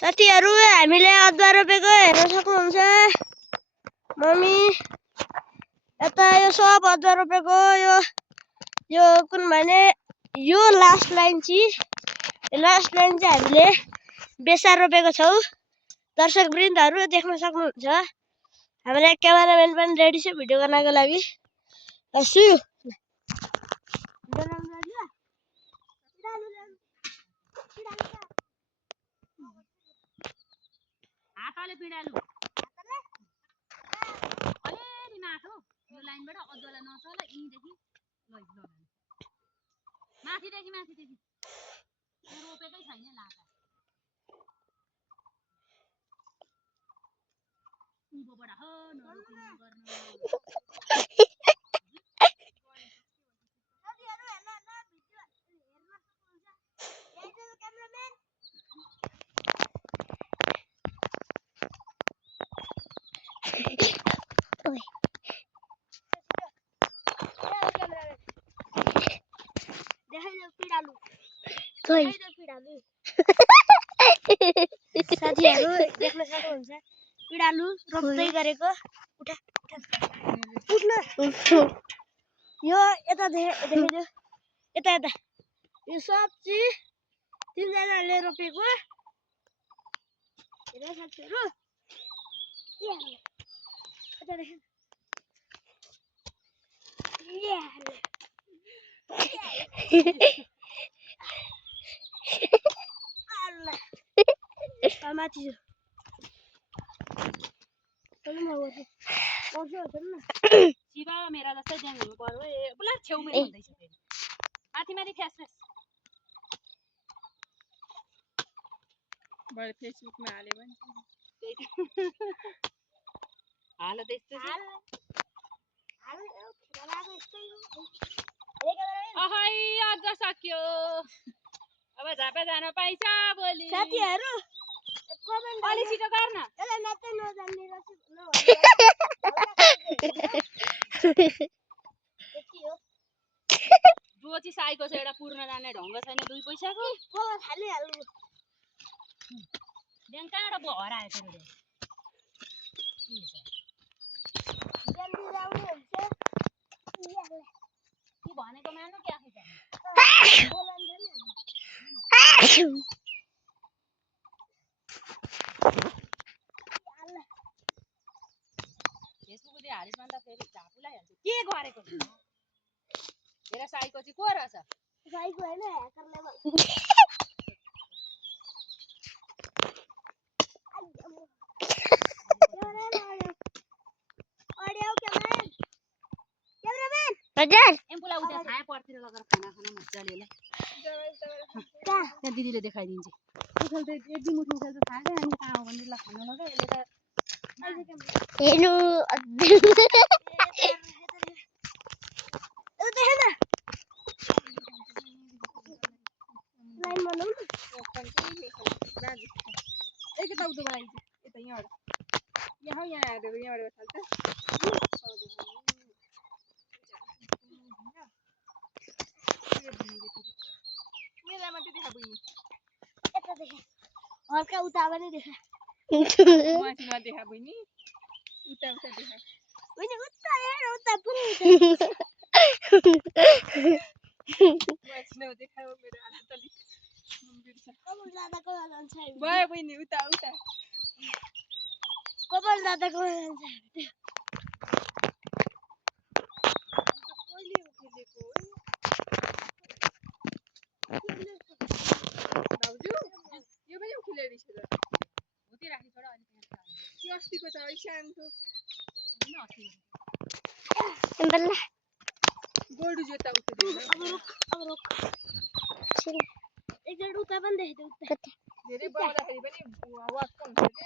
साथीहरु हामीले अदुवा रोपेको हेर्न सक्नुहुन्छ। मम्मी यता यो सब अदुवा रोपेको यो कुन भने यो लास्ट लाइन चाहिँ हामीले बेसार रोपेको छौं। दर्शक वृन्दहरु देख्न सक्नुहुन्छ। हाम्रो क्यामेराम्यान पनि रेडी छ भिडियो गर्नको लागि। सुयु हातले पिडालु अलिअलि माथि यो लाइनबाट अदुवालाई नचल यहीँदेखि माथिदेखि रोपेकै छैन लाटा उँभोबाट हो नरोपिनु गर्नु साथीहरु देख्न सक्नुहुन्छ पिडालु रोप्दै गरेको उठा उठ्न यो यता देखिदियो यता यो सब चाहिँ तीनजनाले रोपेको हेर साथीहरु यता देख माथि शिवा मेरा जस्तै ड्याङ हुनु पर्यो ए बुला छेउमै हुँदैछ फेरि माथि फ्यास बडे फेसबुकमा हाले भने हाल त्यस्तो अहै अझ सक्यो अब झापा जान पाइन्छ भोलि साथीहरु अलि छिटो गर्न यसलाई नाच्दै नजान्ने जो चाहिँ साइको छ एउटा पूर्ण जाने ढङ्ग छैन 2 पैसाको खाली हाल्नु ड्याङ कहाँबाट हरायो तेरो के भनेको मान्नु क्या आफै फेसबुक दे हालिस भन्दा फेरि झापुलाई हाल्छ के गरेको हेर साइको चाहिँ को रहेछ साइको हैन ह्याकर लेभल हजुर एम्पुला उता छाया पर्तिर लगेर खाना मजाले ल त्यहाँ दिदीले देखाइदिन्छ उठल त एक दिन उठ्नु त थाहा छैन अनि कहाँ हो भने ल खाना लगा यसले त हेर्नु लाइन बनाऊ एक त उतो बनाइन्छ यता यहाँबाट यहाँ आएर यहाँबाट बसाल्छ मेरा मात्रै देखा बहिनी यता देखा हल्का उता पनि देखा माथि नदेखा बहिनी उता देखा बहिनी उता हेर उता पुरै माथि नदेखाऊ मेरो हात अलि कपाल दादाको जान्छ भयो बहिनी उता कपाल दादाको जान्छ कहिले उठेको दाउजु यो पनि उखिले रहेछ त उति राख्नु छोरा अनि के अस्तिको त ऐसानको हैन अस्तिको बल्ला गोडु जोता उठ्यो अब रुक एकजना उता पनि देख्दै उता धेरै बढ्दाखेरि पनि वाक्क हुन्छ के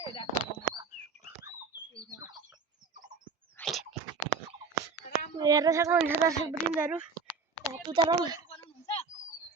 हेर्न सक्नुहुन्छ दर्शक वृन्दहरु उता